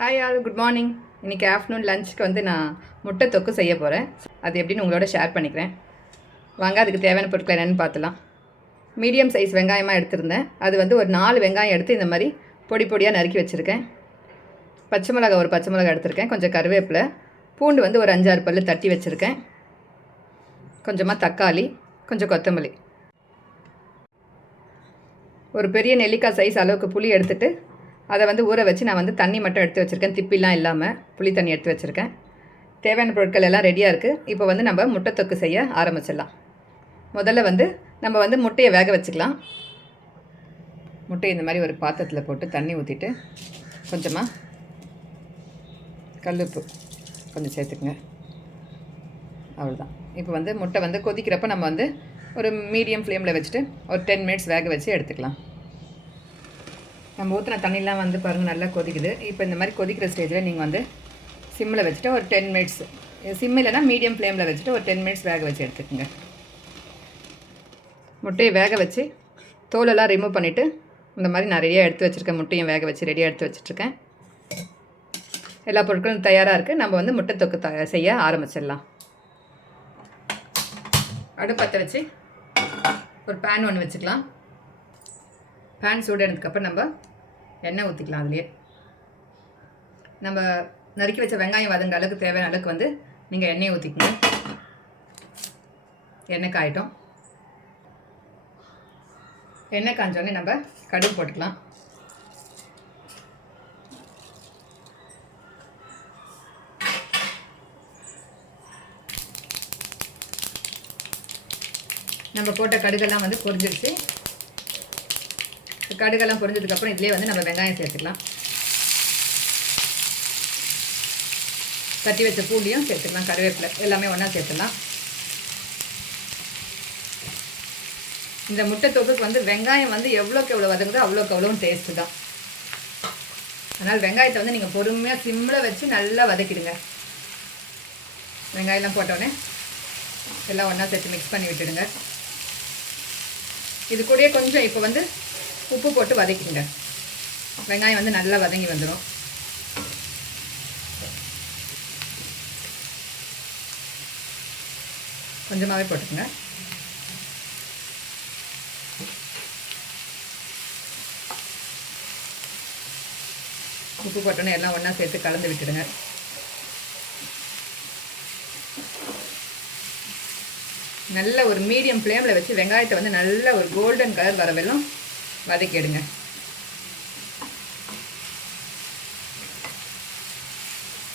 Hi all, good morning. இன்றைக்கி afternoon லஞ்சுக்கு வந்து நான் முட்டை தொக்கு செய்ய போகிறேன். அது எப்படின்னு உங்களோட ஷேர் பண்ணிக்கிறேன். வாங்க, அதுக்கு தேவையான பொருட்கள் என்னென்னு பார்த்துலாம். மீடியம் சைஸ் வெங்காயமாக எடுத்திருந்தேன். அது வந்து ஒரு 4 வெங்காயம் எடுத்து இந்த மாதிரி பொடி பொடியாக நறுக்கி வச்சுருக்கேன். பச்சை மிளகா ஒரு பச்சை மிளகா எடுத்திருக்கேன். கொஞ்சம் கருவேப்பிலை, பூண்டு வந்து ஒரு 5-6 பல்லு தட்டி வச்சுருக்கேன். கொஞ்சமாக தக்காளி, கொஞ்சம் கொத்தமல்லி, ஒரு பெரிய நெல்லிக்காய் சைஸ் அளவுக்கு புளி எடுத்துகிட்டு அதை வந்து ஊற வச்சு நான் வந்து தண்ணி மட்டும் எடுத்து வச்சுருக்கேன். திப்பிலாம் இல்லாமல் புளி தண்ணி எடுத்து வச்சுருக்கேன். தேவையான பொருட்கள் எல்லாம் ரெடியாக இருக்குது. இப்போ வந்து நம்ம முட்டை தொக்கு செய்ய ஆரம்பிச்சிடலாம். முதல்ல வந்து நம்ம வந்து முட்டையை வேக வச்சுக்கலாம். முட்டையை இந்த மாதிரி ஒரு பாத்திரத்தில் போட்டு தண்ணி ஊற்றிட்டு கொஞ்சமாக கல்லுப்பு கொஞ்சம் சேர்த்துக்குங்க. அவ்வளோதான். இப்போ வந்து முட்டை வந்து கொதிக்கிறப்ப நம்ம வந்து ஒரு மீடியம் ஃப்ளேமில் வச்சுட்டு ஒரு 10 மினிட்ஸ் வேக வச்சு எடுத்துக்கலாம். நம்ம ஊற்றின தண்ணிலாம் வந்து பாருங்கள் நல்லா கொதிக்குது. இப்போ இந்த மாதிரி கொதிக்கிற ஸ்டேஜில் நீங்கள் வந்து சிம்மில் வச்சுட்டு ஒரு 10 மினிட்ஸ், சிம் இல்லைனா மீடியம் ஃப்ளேமில் வச்சுட்டு ஒரு 10 மினிட்ஸ் வேக வச்சு எடுத்துக்கோங்க. முட்டையை வேக வச்சு தோலெல்லாம் ரிமூவ் பண்ணிவிட்டு இந்த மாதிரி நான் ரெடியாக எடுத்து வச்சுருக்கேன். முட்டையும் வேக வச்சு ரெடியாக எடுத்து வச்சுட்ருக்கேன். எல்லா பொருட்களும் தயாராக இருக்குது. நம்ம வந்து முட்டை தொக்கு செய்ய ஆரம்பிச்சிடலாம். அடுப்பத்தை வச்சு ஒரு பேன் ஒன்று வச்சுக்கலாம். பேன் சூடானதுக்கப்புறம் நம்ம எண்ணெய் ஊற்றிக்கலாம். அதுலேயே நம்ம நறுக்கி வச்ச வெங்காயம் வதங்க அளவுக்கு தேவையான அளவுக்கு வந்து நீங்கள் எண்ணெயை ஊற்றிக்கணும். எண்ணெய் காயட்டும். எண்ணெய் காஞ்சோடனே நம்ம கடுகு போட்டுக்கலாம். நம்ம போட்ட கடுகெல்லாம் வந்து பொரிஞ்சிருச்சு. கடுகெல்லாம் பொரிஞ்சதுக்கப்புறம் இதிலே வந்து நம்ம வெங்காயம் சேர்த்துக்கலாம். தட்டி வச்ச பூண்டியும் சேர்த்துக்கலாம். கருவேப்பிலை எல்லாமே ஒன்றா சேர்த்துக்கலாம். இந்த முட்டை தொக்குக்கு வந்து வெங்காயம் வந்து எவ்வளோக்கு எவ்வளோ வதங்குதோ அவ்வளோக்கு அவ்வளோ டேஸ்ட்டு தான். அதனால் வெங்காயத்தை வந்து நீங்கள் பொறுமையாக சிம்மில் வச்சு நல்லா வதக்கிடுங்க. வெங்காயம்லாம் போட்டோடனே எல்லாம் ஒன்றா சேர்த்து மிக்ஸ் பண்ணி விட்டுடுங்க. இது கூடயே கொஞ்சம் இப்போ வந்து உப்பு போட்டு வதக்கிங்க. வெங்காயம் வந்து நல்லா வதங்கி வந்துடும். கொஞ்சமாகவே போட்டுக்கோங்க. உப்பு போட்டோன்னே எல்லாம் ஒன்றா சேர்த்து கலந்து விட்டுடுங்க. நல்ல ஒரு மீடியம் ஃப்ளேமில் வச்சு வெங்காயத்தை வந்து நல்ல ஒரு கோல்டன் கலர் வர வெல்லம் வதக்கிடுங்க.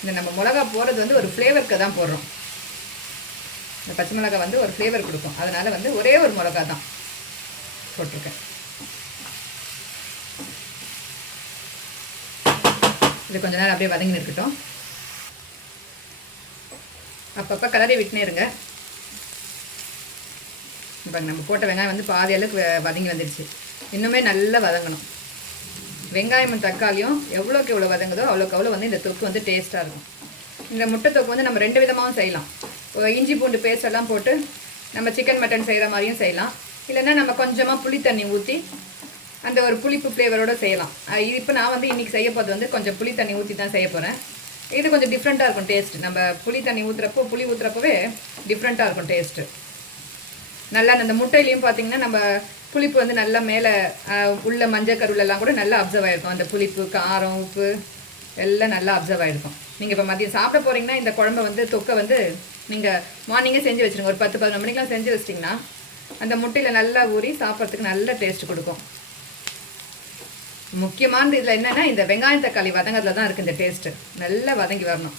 இந்த நம்ம மிளகா போடுறது வந்து ஒரு ஃப்ளேவருக்கு தான் போடுறோம். இந்த பச்சை மிளகா வந்து ஒரு ஃப்ளேவர் கொடுக்கும். அதனால் வந்து ஒரே ஒரு மிளகா தான் போட்டிருக்கேன். இது கொஞ்ச நேரம் அப்படியே வதங்கி இருக்கட்டும். அப்பப்போ கலரி விட்டுனே இருங்க. இப்போ நம்ம போட்ட வெங்காயம் வந்து பாதி அளவுக்கு வதங்கி வந்துடுச்சு. இன்னுமே நல்லா வதங்கணும். வெங்காயமும் தக்காளியும் எவ்வளோக்கு எவ்வளோ வதங்குதோ அவ்வளோக்கு அவ்வளோ வந்து இந்த தொக்கு வந்து டேஸ்ட்டாக இருக்கும். இந்த முட்டை தொக்கு வந்து நம்ம 2 விதமாகவும் செய்யலாம். இஞ்சி பூண்டு பேஸ்ட் எல்லாம் போட்டு நம்ம சிக்கன் மட்டன் செய்கிற மாதிரியும் செய்யலாம். இல்லைன்னா நம்ம கொஞ்சமாக புளி தண்ணி ஊற்றி அந்த ஒரு புளிப்பு ஃப்ளேவரோடு செய்யலாம். இப்போ நான் வந்து இன்றைக்கி செய்ய போகிறது வந்து கொஞ்சம் புளி தண்ணி ஊற்றி தான் செய்ய போகிறேன். இது கொஞ்சம் டிஃப்ரெண்ட்டாக இருக்கும் டேஸ்ட். நம்ம புளி தண்ணி ஊற்றுறப்போ புளி ஊற்றுறப்பவே டிஃப்ரெண்ட்டாக இருக்கும் டேஸ்ட்டு. நல்லா அந்த முட்டையிலையும் பார்த்திங்கன்னா நம்ம புளிப்பு வந்து நல்லா மேலே உள்ள மஞ்சள் கருவிலெல்லாம் கூட நல்லா அப்சர்வ் ஆகிருக்கும். அந்த புளிப்பு, காரம், உப்பு எல்லாம் நல்லா அப்சர்வ் ஆகிருக்கும். நீங்கள் இப்போ மதியம் சாப்பிட போகிறீங்கன்னா இந்த குழம்பை வந்து தொக்கை வந்து நீங்கள் மார்னிங்கே செஞ்சு வச்சுருங்க. ஒரு 10-11 மணிக்கெலாம் செஞ்சு வச்சிட்டிங்கன்னா அந்த முட்டையில் நல்லா ஊறி சாப்பிட்றதுக்கு நல்ல டேஸ்ட் கொடுக்கும். முக்கியமானது இதில் என்னென்னா இந்த வெங்காயம் தக்காளி வதங்கிறதுல தான் இருக்குது இந்த டேஸ்ட்டு. நல்லா வதங்கி வரணும்.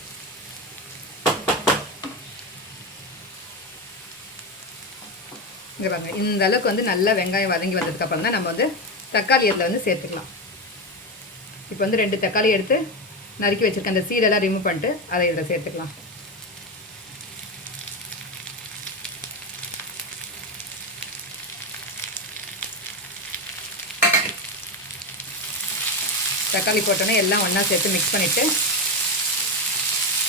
இங்கே பாருங்க, இந்த அளவுக்கு வந்து நல்லா வெங்காயம் வதங்கி வந்ததுக்கப்புறம் தான் நம்ம வந்து தக்காளி இதில் வந்து சேர்த்துக்கலாம். இப்போ வந்து 2 தக்காளி எடுத்து நறுக்கி வச்சுருக்கேன். அந்த சீடெல்லாம் ரிமூவ் பண்ணிட்டு அதை இதில் சேர்த்துக்கலாம். தக்காளி போட்டோன்னே எல்லாம் ஒன்றா சேர்த்து மிக்ஸ் பண்ணிவிட்டு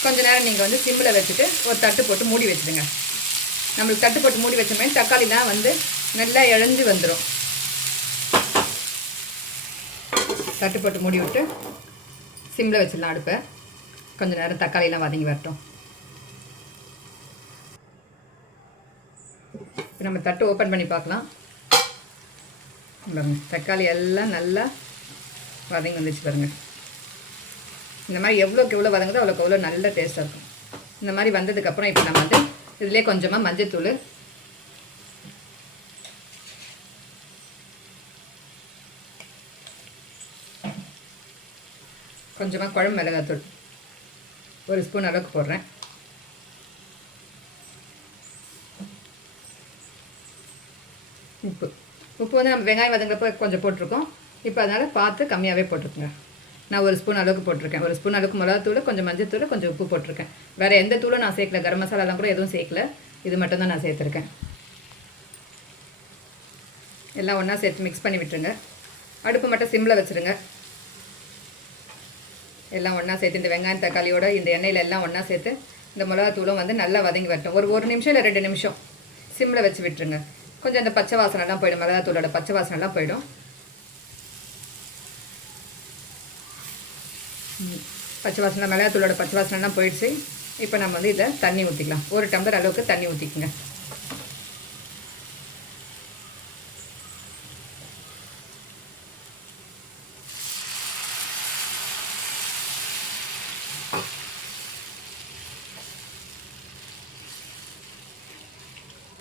கொஞ்சம் நேரம் நீங்கள் வந்து சிம்மில் வச்சுட்டு ஒரு தட்டு போட்டு மூடி வச்சுடுங்க. நம்மளுக்கு தட்டு போட்டு மூடி வச்சோமே தக்காளிலாம் வந்து நல்லா இழஞ்சு வந்துடும். தட்டு போட்டு மூடி விட்டு சிம்மில் வச்சிடலாம் அடுப்பை. கொஞ்சம் நேரம் தக்காளியெல்லாம் வதங்கி வரட்டும். இப்போ நம்ம தட்டு ஓப்பன் பண்ணி பார்க்கலாம். தக்காளி எல்லாம் நல்லா வதங்கி வந்துச்சு பாருங்கள். இந்த மாதிரி எவ்வளோக்கு எவ்வளோ வதங்குதோ அவ்வளோக்கு எவ்வளோ நல்ல டேஸ்ட்டாக இருக்கும். இந்த மாதிரி வந்ததுக்கப்புறம் இப்போ நம்ம வந்து இதிலே கொஞ்சமாக மஞ்சத்தூள், கொஞ்சமாக குழம்பு மிளகாத்தூள் 1 ஸ்பூன் அளவுக்கு போடுறேன். உப்பு வந்து நம்ம வெங்காயம் வதங்கிறப்ப கொஞ்சம் போட்டிருக்கோம். இப்போ அதனால் பார்த்து கம்மியாகவே போட்டிருக்குங்க. நான் 1 ஸ்பூன் அளவுக்கு போட்டிருக்கேன். 1 ஸ்பூன் அளவுக்கு மிளகாத்தூள், கொஞ்சம் மஞ்சத்தூள், கொஞ்சம் உப்பு போட்டிருக்கேன். வேறு எந்த தூளும் நான் சேர்க்கல. கரம் மசாலாலாம் கூட எதுவும் சேர்க்கல. இது மட்டும்தான் நான் சேர்த்துருக்கேன். எல்லாம் ஒன்றா சேர்த்து மிக்ஸ் பண்ணி விட்டுருங்க. அடுப்பு மட்டும் சிம்மில் வச்சுருங்க. எல்லாம் ஒன்றா சேர்த்து இந்த வெங்காயம் தக்காளியோட இந்த எண்ணெயில் எல்லாம் ஒன்றா சேர்த்து இந்த மிளகாத்தூளும் வந்து நல்லா வதங்கி வரட்டும். ஒரு நிமிஷம் இல்லை 2 நிமிஷம் சிம்மில் வச்சு விட்டுருங்க. கொஞ்சம் அந்த பச்சை வாசனைலாம் போயிடும். மிளகாத்தூளோட பச்சை வாசனைலாம் போயிடும். பச்சை வாசனை மிளகாத்தூளோட பச்சை வாசனைலாம் போயிடுச்சு. இப்போ நம்ம வந்து இதில் தண்ணி ஊற்றிக்கலாம். 1 டம்ளர் அளவுக்கு தண்ணி ஊற்றிக்குங்க.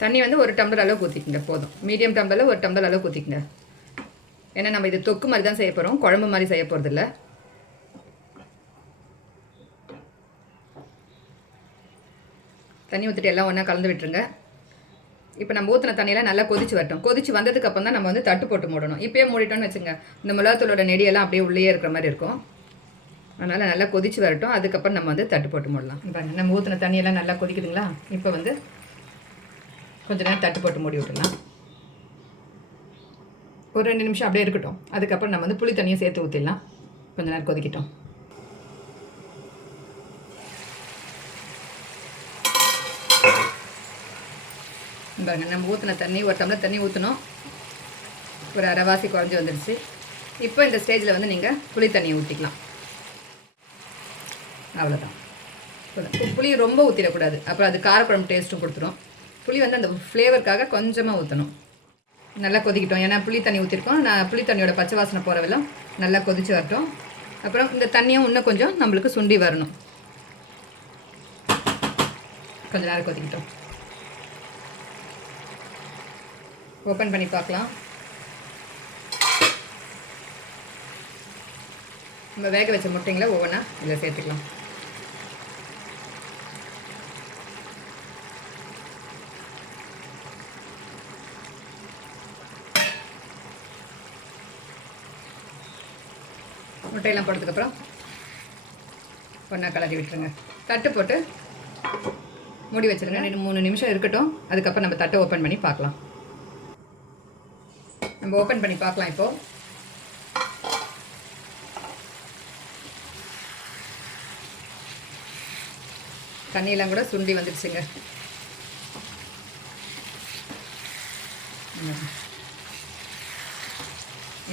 தண்ணி வந்து 1 டம்ளர் அளவுக்கு ஊற்றிக்கங்க போதும். மீடியம் டம்ளரில் 1 டம்ளர் அளவுக்கு ஊற்றிக்கங்க. ஏன்னா நம்ம இது தொக்கு மாதிரி தான் செய்ய போகிறோம், குழம்பு மாதிரி செய்ய போகிறதில்ல. தண்ணி ஊற்றிட்டு எல்லாம் ஒன்றா கலந்து விட்டுருங்க. இப்போ நம்ம ஊற்றின தண்ணியெல்லாம் நல்லா கொதிச்சு வரட்டும். கொதிச்சு வந்ததுக்கப்புறம் தான் நம்ம வந்து தட்டு போட்டு மூடணும். இப்போயே மூடிட்டோன்னு வச்சுங்க, இந்த மிளகாத்தூளோட நெடியெல்லாம் அப்படியே உள்ளே இருக்கிற மாதிரி இருக்கும். அதனால் நல்லா கொதிச்சு வரட்டும். அதுக்கப்புறம் நம்ம வந்து தட்டு போட்டு மூடலாம். இப்போ நம்ம ஊற்றின தண்ணியெல்லாம் நல்லா கொதிக்குதுங்களா? இப்போ வந்து கொஞ்ச நேரம் தட்டு போட்டு மூடி விட்டுடலாம். ஒரு 2 நிமிஷம் அப்படியே இருக்கட்டும். அதுக்கப்புறம் நம்ம வந்து புளி தண்ணியை சேர்த்து ஊற்றிடலாம். கொஞ்ச நேரம் கொதிக்கட்டும். பாருங்க, நம்ம ஊற்றின தண்ணி 1 டம்ளர் தண்ணி ஊற்றணும். ஒரு அரைவாசி குறைஞ்சி வந்துடுச்சு. இப்போ இந்த ஸ்டேஜில் வந்து நீங்கள் புளி தண்ணியை ஊற்றிக்கலாம். அவ்வளோதான். புளி ரொம்ப ஊற்றிடக்கூடாது, அப்புறம் அது காரக்குழம்பு டேஸ்ட்டும் கொடுத்துரும். புளி வந்து அந்த ஃப்ளேவருக்காக கொஞ்சமாக ஊற்றணும். நல்லா கொதிக்கிட்டோம். ஏன்னா புளி தண்ணி ஊற்றிருக்கோம். நான் புளி தண்ணியோட பச்சை வாசனை போகிறவெல்லாம் நல்லா கொதித்து வரட்டும். அப்புறம் இந்த தண்ணியும் இன்னும் கொஞ்சம் நம்மளுக்கு சுண்டி வரணும். கொஞ்சம் நேரம் கொதிக்கிட்டோம். ஓப்பன் பண்ணி பார்க்கலாம். நம்ம வேக வச்ச முட்டைங்களை ஒவ்வொன்றா இதில் சேர்த்துக்கலாம். முட்டையெல்லாம் போட்டதுக்கப்புறம் ஒன்றா கலரி விட்டுருங்க. தட்டு போட்டு மூடி வச்சுருங்க. 2-3 நிமிஷம் இருக்கட்டும். அதுக்கப்புறம் நம்ம தட்டை ஓப்பன் பண்ணி பார்க்கலாம். நம்ம ஓப்பன் பண்ணி பார்க்கலாம். இப்போது தண்ணியெல்லாம் கூட சுண்டி வந்துடுச்சுங்க.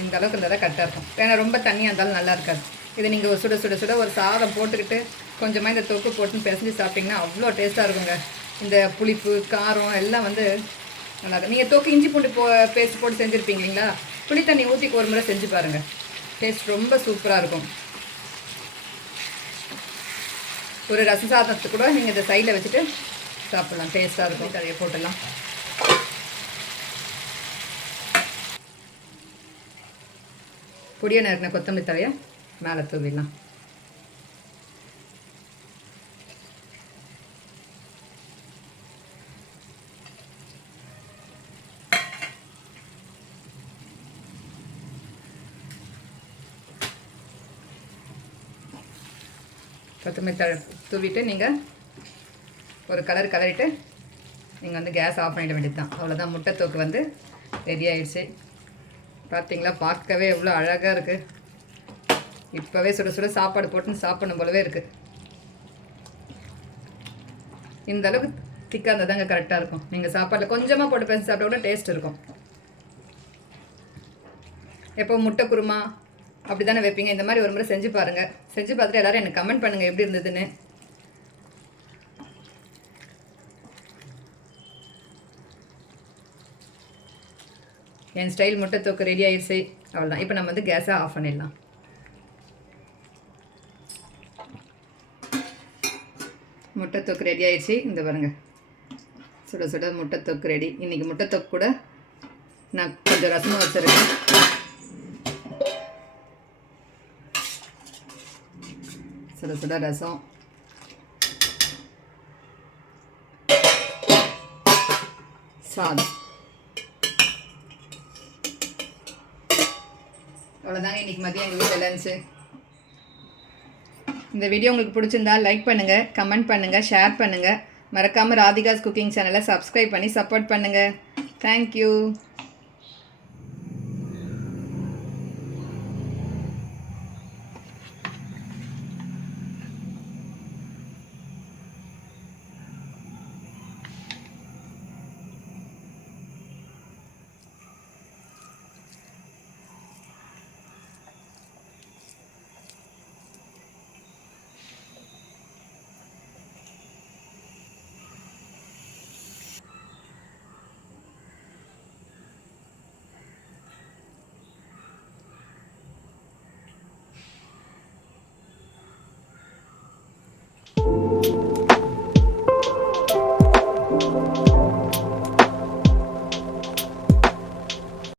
இந்த அளவுக்கு இருந்தால் தான் கரெக்டாக இருக்கும். ஏன்னா ரொம்ப தண்ணியாக இருந்தாலும் நல்லா இருக்காது. இதை நீங்கள் சுட சுட சுட ஒரு சாதம் போட்டுக்கிட்டு கொஞ்சமாக இந்த தொக்கு போட்டுன்னு பிசைஞ்சு சாப்பிட்டிங்கன்னா அவ்வளோ டேஸ்ட்டாக இருக்குங்க. இந்த புளிப்பு காரம் எல்லாம் வந்து நல்லா இருக்கும். நீங்கள் தொக்கு இஞ்சி பூண்டு பேஸ்ட் போட்டு செஞ்சுருப்பீங்க இல்லைங்களா? புளி தண்ணி ஊற்றிக்கு ஒரு முறை செஞ்சு பாருங்கள். டேஸ்ட் ரொம்ப சூப்பராக இருக்கும். ஒரு ரச சாதத்துக்கு கூட நீங்கள் இதை சைடில் வச்சுட்டு சாப்பிட்லாம். டேஸ்ட்டாக இருக்கும். கதையை போட்டுடலாம். பொடியை நறுக்கின கொத்தமல்லி தழையை மேலே தூவிடலாம். கொத்தமல்லி தழை தூவிட்டு நீங்கள் ஒரு கலரிட்டு நீங்கள் வந்து கேஸ் ஆஃப் பண்ணிட வேண்டியது தான். அவ்வளோதான். முட்டை தொக்கு வந்து ரெடி ஆகிடுச்சு. பார்த்தீங்களா? பார்க்கவே எவ்வளோ அழகாக இருக்குது. இப்போவே சுட சுட சாப்பாடு போட்டுன்னு சாப்பிடணும் போலவே இருக்குது. இந்த அளவுக்கு திக்காக இருந்தால் தாங்க கரெக்டாக இருக்கும். நீங்கள் சாப்பாட்டில் கொஞ்சமாக போட்டு பேசி சாப்பிட்டா கூட டேஸ்ட் இருக்கும். எப்போ முட்டை குருமா அப்படி தானே வைப்பீங்க. இந்த மாதிரி ஒரு முறை செஞ்சு பாருங்கள். செஞ்சு பார்த்துட்டு எல்லோரும் எனக்கு கமெண்ட் பண்ணுங்கள் எப்படி இருந்ததுன்னு. என் ஸ்டைல் முட்டை தொக்கு ரெடி ஆயிடுச்சு. அவ்வளோதான். இப்போ நம்ம வந்து கேஸை ஆஃப் பண்ணிடலாம். முட்டை தொக்கு ரெடி ஆயிடுச்சு. இந்த பாருங்கள், சுட சுட முட்டை தொக்கு ரெடி. இன்றைக்கி முட்டை தொக்கு கூட நான் கொஞ்சம் ரசமும் வச்சுருக்கேன். சுட சுட ரசம், சாதம். அவ்வளோதாங்க இன்றைக்கி மதியம் எங்கள் வீட்டில் லன்ச்சு. இந்த வீடியோ உங்களுக்கு பிடிச்சிருந்தா லைக் பண்ணுங்கள், கமெண்ட் பண்ணுங்கள், ஷேர் பண்ணுங்கள். மறக்காமல் ராதிகாஸ் குக்கிங் சேனலை சப்ஸ்கிரைப் பண்ணி சப்போர்ட் பண்ணுங்கள். தேங்க்யூ.